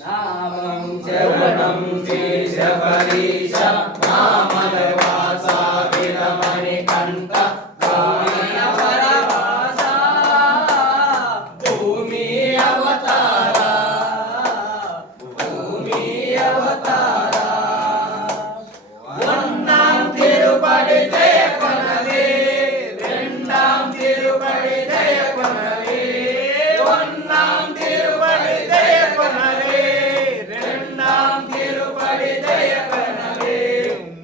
నామం శరణం శేషపరీశ మామలవాస విరమణి కంఠ భూమి అవతార భూమి అవతార ఒన్నాం తిరుపడి జయ కొనలే రెండాం తిరుపడి జయ కొనలే ఒన్నాం తిరుపడి జయ కొనలే రెండాం తిరుపడి జయ కొనలే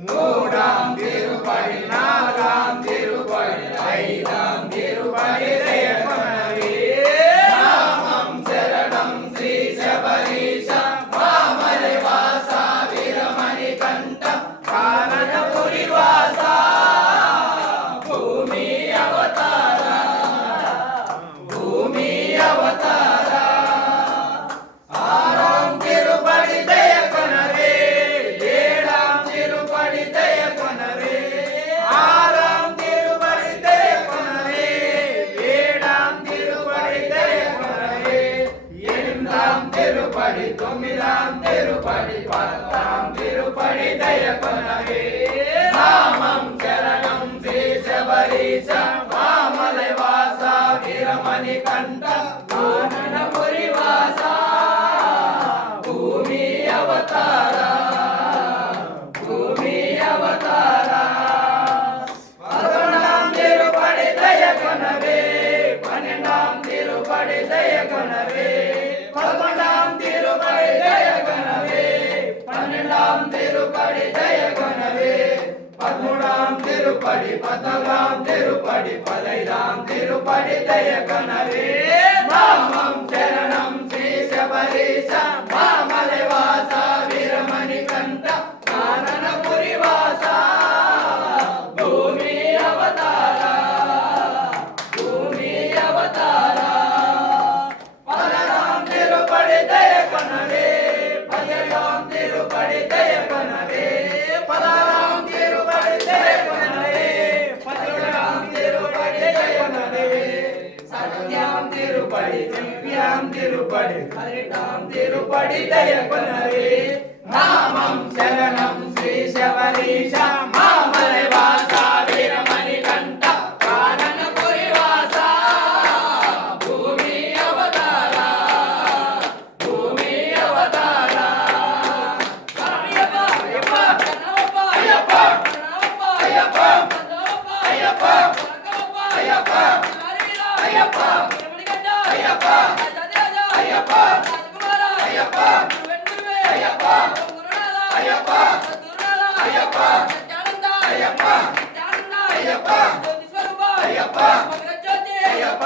మూడాం తిరుపడి నాలుగాం తిరుపడి ఐదాం తిరుపడి జయ కొనలే నామం శరణం శ్రీ శబరీశ మామలై వాస వీరమణి కంఠ కాననపురి వాస భూమి అవతార భూమి అవతార ఆరాం తిరుపడి దయ కొనరే ఏడాం తిరుపడి దయ కొనరే ఆరాం తిరుపడి దయ కొనరే ఏడాం తిరుపడి దయ కొనరే ఎనిమిదాం తిరుపడి తొమ్మిదాం తిరుపడి పదాం తిరుపడి దయ కొనరే నామం శరణం శ్రీ శబరీశ మామలై వాస వీరమణి కంఠ కాననపురి వాస భూమి అవతార భూమి అవతార పదకొండాం తిరుపడి దయ కొనరే పన్నెండాం తిరుపడి దయ కొనరే పదకొండాం తిరుపడి దయ కొనరే పన్నెండాం తిరుపడి దయ కొనరే పదమూడాం తిరుపడి పద్నాలుగాం తిరుపడి పదైదాం తిరుపడి దయ కొనరే నామం శరణం శ్రీ శబరీశ మామలై వాస వీరమణి కంఠ కాననపురి వాస భూమి అవతార భూమి అవతార పదనాం తిరుపడి దయ కొనరే పదిహేడాం తిరుపడి దయ కొనరే పదహారాం తిరుపడి దయ కొనరే పదిహేడాం తిరుపడి దయ కొనరే సత్యాం తిరుపడి దివ్యాం తిరుపడి హరిటాం తిరుపడి దయ కొనరే నామం శరణం శ్రీ శబరీశ మామలై వాస వీరమణి కంఠ కాననపురి వాస భూమి అవతార భూమి అవతార అయ్యప్ప అయ్యప్ప అయ్యప్ప అయ్యప్ప అయ్యప్ప అయ్యప్ప అయ్యప్ప అయ్యప్ప అయ్యప్ప అయ్యప్ప అయ్యప్ప అయ్యప్ప అయ్యప్ప అయ్యప్ప అయ్యప్ప అయ్యప్ప